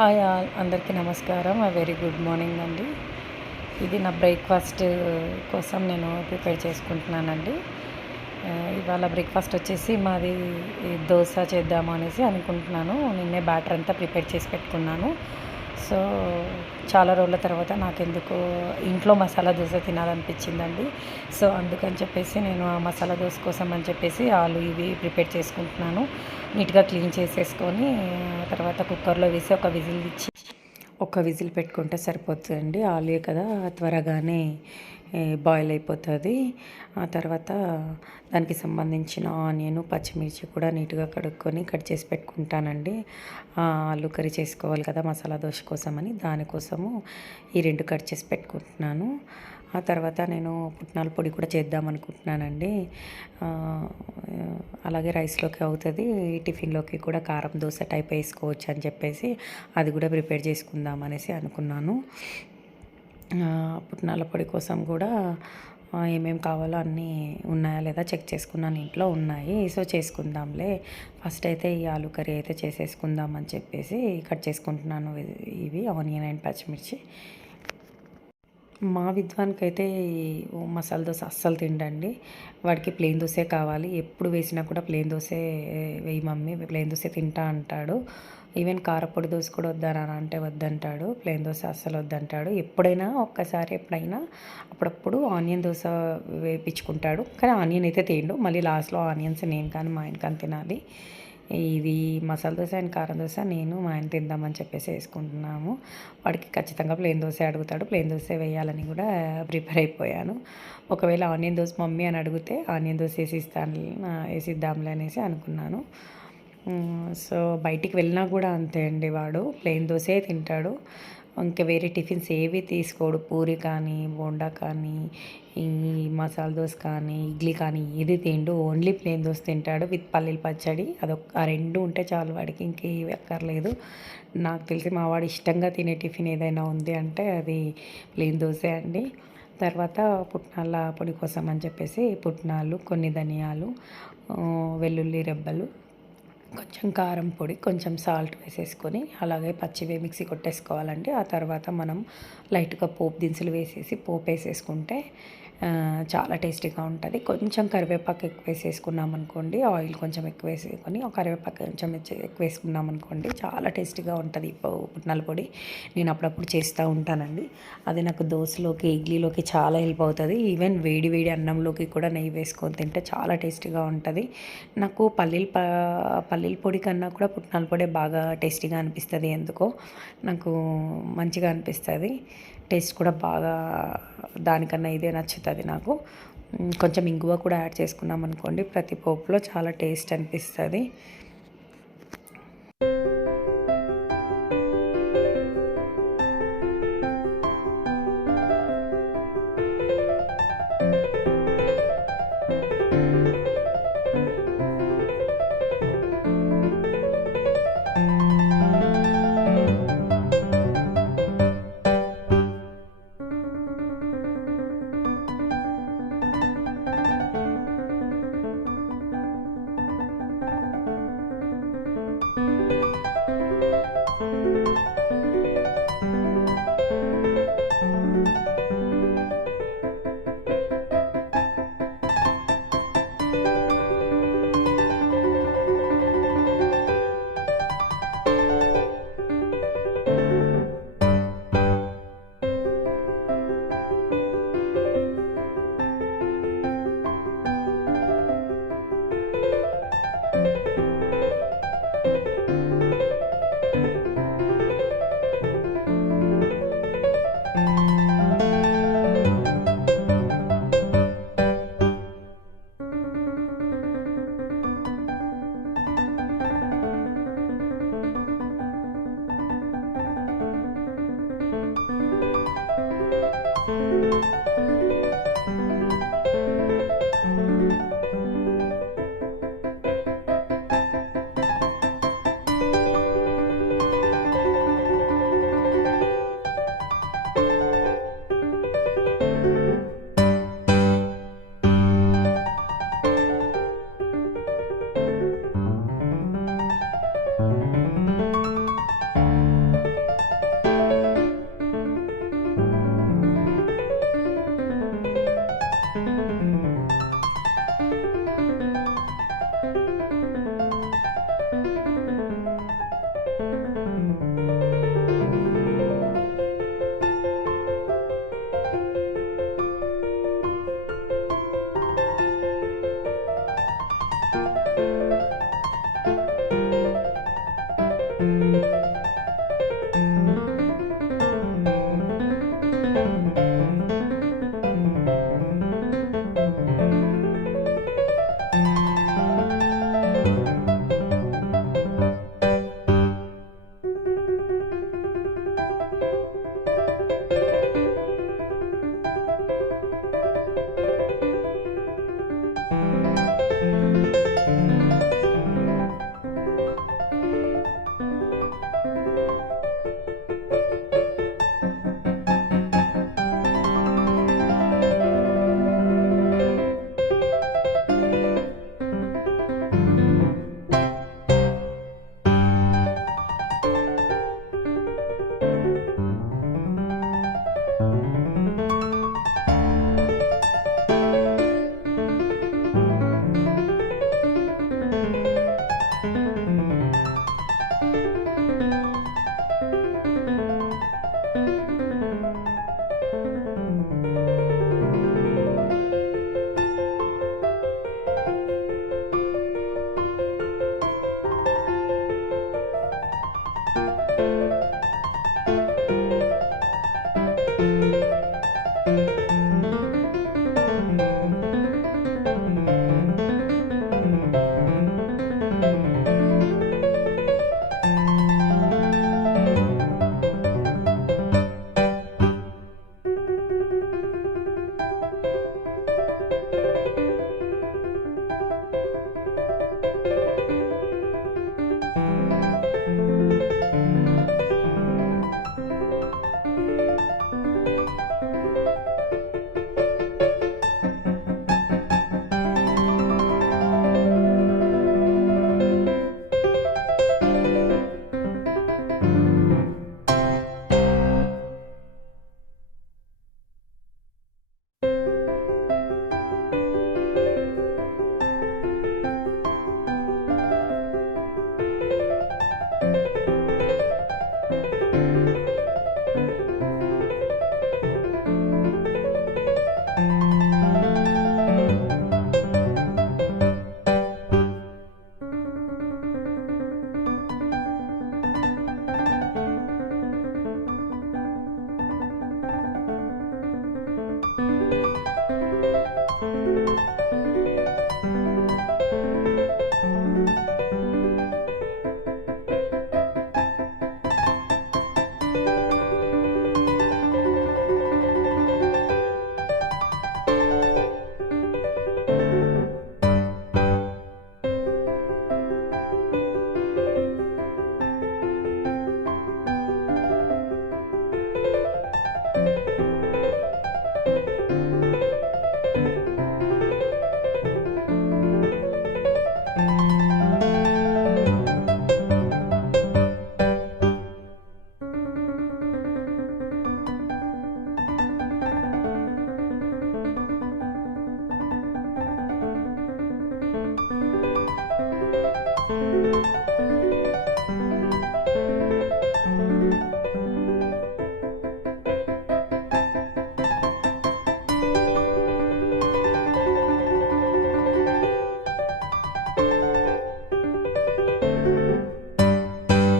Hi all, అందరికీ నమస్కారం. Very good morning అండి. ఇది నా బ్రేక్ఫాస్ట్ కోసం నేను ప్రిపేర్ చేసుకుంటున్నానండి. ఇవాళ బ్రేక్ఫాస్ట్ వచ్చేసి మాది దోశ చేద్దాము అనేసి అనుకుంటున్నాను. నిన్నే బ్యాటర్ అంతా ప్రిపేర్ చేసి పెట్టుకున్నాను. సో చాలా రోజుల తర్వాత నాకెందుకో ఇంట్లో మసాలా దోశ తినాలనిపించిందండి. సో అందుకని చెప్పేసి నేను ఆ మసాలా దోశ కోసం అని చెప్పేసి ఆలు ఇవి ప్రిపేర్ చేసుకుంటున్నాను. నీట్గా క్లీన్ చేసేసుకొని తర్వాత కుక్కర్లో వేసి ఒక విజిల్ పెట్టుకుంటే సరిపోతుందండి. ఆలుయే కదా, త్వరగానే బాయిల్ అయిపోతుంది. ఆ తర్వాత దానికి సంబంధించిన ఆనియన్, పచ్చిమిర్చి కూడా నీట్గా కడుక్కొని కట్ చేసి పెట్టుకుంటానండి. ఆలు కర్రీ చేసుకోవాలి కదా మసాలా దోశ కోసమని, దానికోసము ఈ రెండు కట్ చేసి పెట్టుకుంటున్నాను. ఆ తర్వాత నేను పుట్నాల పొడి కూడా చేద్దాం అనుకుంటున్నానండి. అలాగే రైస్లోకి అవుతుంది, టిఫిన్లోకి కూడా కారం దోశ టైప్ వేసుకోవచ్చు అని చెప్పేసి అది కూడా ప్రిపేర్ చేసుకుందాం అనేసి అనుకున్నాను. పుట్నాల పొడి కోసం కూడా ఏమేమి కావాలో అన్నీ ఉన్నాయా లేదా చెక్ చేసుకున్నాను, ఇంట్లో ఉన్నాయి. సో చేసుకుందాంలే, ఫస్ట్ అయితే ఈ ఆలు కర్రీ అయితే చేసేసుకుందాం అని చెప్పేసి కట్ చేసుకుంటున్నాను ఇవి ఆనియన్ అండ్ పచ్చిమిర్చి. మా విద్వానికి అయితే మసాలా దోశ అస్సలు తిండండి. వాడికి ప్లెయిన్ దోశే కావాలి. ఎప్పుడు వేసినా కూడా ప్లెయిన్ దోశే వేయి మమ్మీ, ప్లెయిన్ దోశ తింటా అంటాడు. ఈవెన్ కారపొడి దోశ కూడా వద్దానా అంటే వద్దంటాడు. ప్లెయిన్ దోశ అస్సలు వద్దంటాడు. ఎప్పుడైనా అప్పుడప్పుడు ఆనియన్ దోశ వేయించుకుంటాడు, కానీ ఆనియన్ అయితే తిండు. మళ్ళీ లాస్ట్లో ఆనియన్స్ నేను కానీ మా ఆయన కానీ తినాలి. ఇది మసాలా దోశ అండ్ కారం దోశ నేను మా ఆయన తిందామని చెప్పేసి వేసుకుంటున్నాము. వాడికి ఖచ్చితంగా ప్లెయిన్ దోశ అడుగుతాడు. ప్లెయిన్ దోశ వేయాలని కూడా ప్రిపేర్ అయిపోయాను. ఒకవేళ ఆనియన్ దోశ మమ్మీ అని అడిగితే ఆనియన్ దోశ వేసిద్దాంలే అనేసి అనుకున్నాను. సో బయటికి వెళ్ళినా కూడా అంతే అండి, వాడు ప్లెయిన్ దోశే తింటాడు. ఇంకా వేరే టిఫిన్స్ ఏవి తీసుకోడు. పూరి కానీ, బోండా కానీ, ఈ మసాలా దోశ కానీ, ఇడ్లీ కానీ ఏది తిండు. ఓన్లీ ప్లెయిన్ దోశ తింటాడు విత్ పల్లీల పచ్చడి. ఆ రెండు ఉంటే చాలు వాడికి, ఇంకేవి అక్కర్లేదు. నాకు తెలిసి మా వాడు ఇష్టంగా తినే టిఫిన్ ఏదైనా ఉంది అంటే అది ప్లెయిన్ దోశే అండి. తర్వాత పుట్నాల పొడి కోసం అని చెప్పేసి పుట్నాలు, కొన్ని ధనియాలు, వెల్లుల్లి రెబ్బలు, కొంచెం కారం పొడి, కొంచెం సాల్ట్ వేసేసుకొని అలాగే పచ్చివే మిక్సీ కొట్టేసుకోవాలండి. ఆ తర్వాత మనం లైట్గా పోపు దినుసులు పోపు వేసేసుకుంటే చాలా టేస్టీగా ఉంటుంది. కొంచెం కరివేపాకు ఎక్కువ వేసేసుకున్నాం అనుకోండి, ఆయిల్ కొంచెం ఎక్కువ వేసుకొని కరివేపాకు కొంచెం ఎక్కువ వేసుకున్నాం అనుకోండి, చాలా టేస్టీగా ఉంటుంది పుట్నాల పొడి. నేను అప్పుడప్పుడు చేస్తూ ఉంటానండి. అది నాకు దోశలోకి, ఇడ్లీలోకి చాలా హెల్ప్ అవుతుంది. ఈవెన్ వేడి వేడి అన్నంలోకి కూడా నెయ్యి వేసుకొని తింటే చాలా టేస్టీగా ఉంటుంది. నాకు పల్లీల పొడి కన్నా కూడా పుట్నాల పొడి బాగా టేస్టీగా అనిపిస్తుంది. ఎందుకో నాకు మంచిగా అనిపిస్తుంది. టేస్ట్ కూడా బాగా దానికన్నా ఇదే నచ్చుతుంది నాకు. కొంచెం ఇంగువ కూడా యాడ్ చేసుకున్నాం అనుకోండి ప్రతి పోపులో, చాలా టేస్ట్ అనిపిస్తుంది.